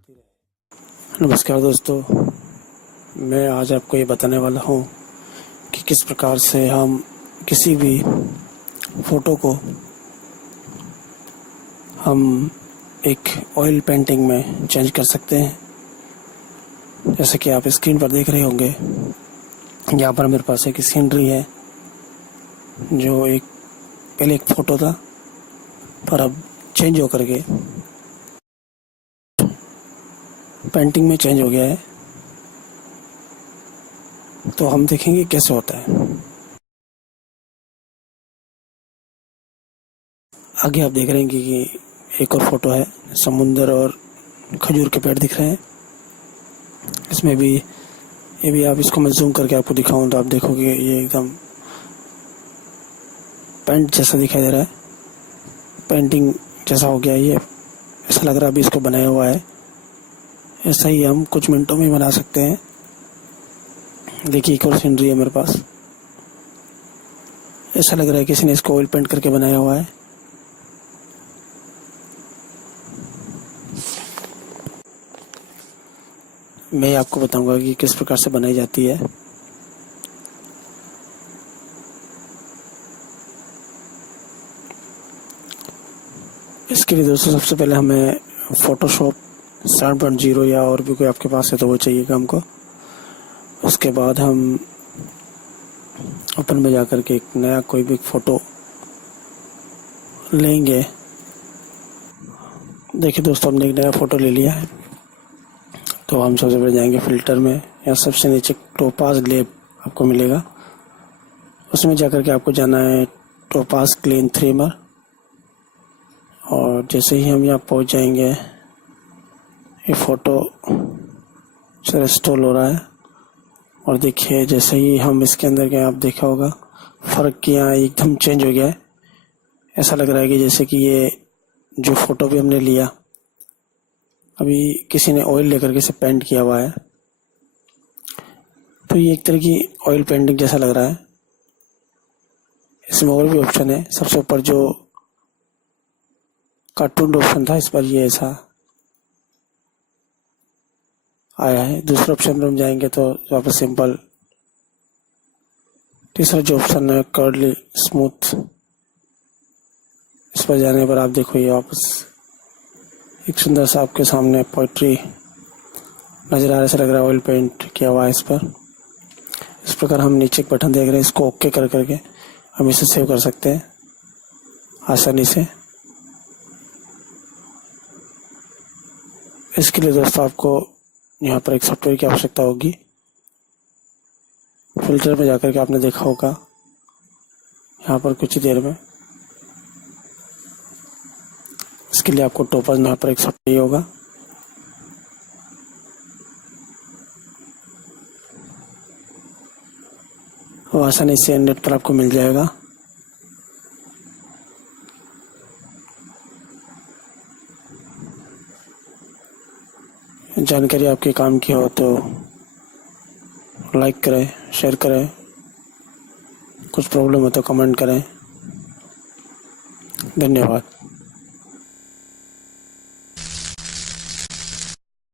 चलती रहे। नमस्कार दोस्तों, मैं आज आपको ये बताने वाला हूँ कि किस प्रकार से हम किसी भी फ़ोटो को हम एक ऑयल पेंटिंग में चेंज कर सकते हैं। जैसे कि आप स्क्रीन पर देख रहे होंगे, यहाँ पर मेरे पास एक सीनरी है जो पहले एक फ़ोटो था पर अब चेंज होकर के पेंटिंग में चेंज हो गया है। तो हम देखेंगे कैसे होता है। आगे आप देख रहे हैं कि एक और फोटो है, समुंदर और खजूर के पेड़ दिख रहे हैं। इसमें भी ये भी आप इसको मैं जूम करके आपको दिखाऊं तो आप देखोगे ये एकदम पेंट जैसा दिखाई दे रहा है, पेंटिंग जैसा हो गया। ये ऐसा लग रहा है अभी इसको बनाया हुआ है। ऐसा ही हम कुछ मिनटों में बना सकते हैं। देखिए एक और सीनरी है मेरे पास। ऐसा लग रहा है किसी ने इसको ऑयल पेंट करके बनाया हुआ है। मैं आपको बताऊंगा कि किस प्रकार से बनाई जाती है। इसके लिए दोस्तों सबसे पहले हमें फोटोशॉप 7.0 या और भी कोई आपके पास है तो वो चाहिएगा हमको। उसके बाद हम ओपन में जाकर के एक नया कोई भी फ़ोटो लेंगे। देखिए दोस्तों, हमने एक नया फ़ोटो ले लिया है। तो हम सबसे पहले जाएंगे फ़िल्टर में, या सबसे नीचे टोपाज ग्लेब आपको मिलेगा। उसमें जाकर के आपको जाना है टोपाज क्लीन थ्रीमर। और जैसे ही हम यहाँ पहुँच जाएंगे, ये फ़ोटो सर इंस्टॉल हो रहा है। और देखिए जैसे ही हम इसके अंदर गए, आप देखा होगा फ़र्क कि यहाँ एकदम चेंज हो गया है। ऐसा लग रहा है कि जैसे कि ये जो फ़ोटो भी हमने लिया, अभी किसी ने ऑयल लेकर के इसे पेंट किया हुआ है। तो ये एक तरह की ऑयल पेंटिंग जैसा लग रहा है। इसमें और भी ऑप्शन है। सबसे ऊपर जो कार्टून ऑप्शन था, इस पर ये ऐसा आया है। दूसरे ऑप्शन पर हम जाएंगे तो वापस सिंपल। तीसरा जो ऑप्शन है कर्ली स्मूथ, इस पर जाने पर आप देखो ये वापस एक सुंदर सा आपके सामने पोइट्री नजर आ रहा है। ऐसा लग रहा है ऑयल पेंट किया हुआ है इस पर। इस प्रकार हम नीचे एक बटन देख रहे हैं, इसको ओके कर करके हम इसे सेव कर सकते हैं आसानी से। इसके लिए दोस्तों आपको यहाँ पर एक सॉफ्टवेयर की आवश्यकता होगी। फिल्टर में जाकर के आपने देखा होगा यहाँ पर कुछ ही देर में। इसके लिए आपको टोपाज में यहाँ पर एक सॉफ्टवेयर होगा। वो आसानी से नेट पर आपको मिल जाएगा। जानकारी आपके काम की हो तो लाइक करें, शेयर करें। कुछ प्रॉब्लम हो तो कमेंट करें। धन्यवाद।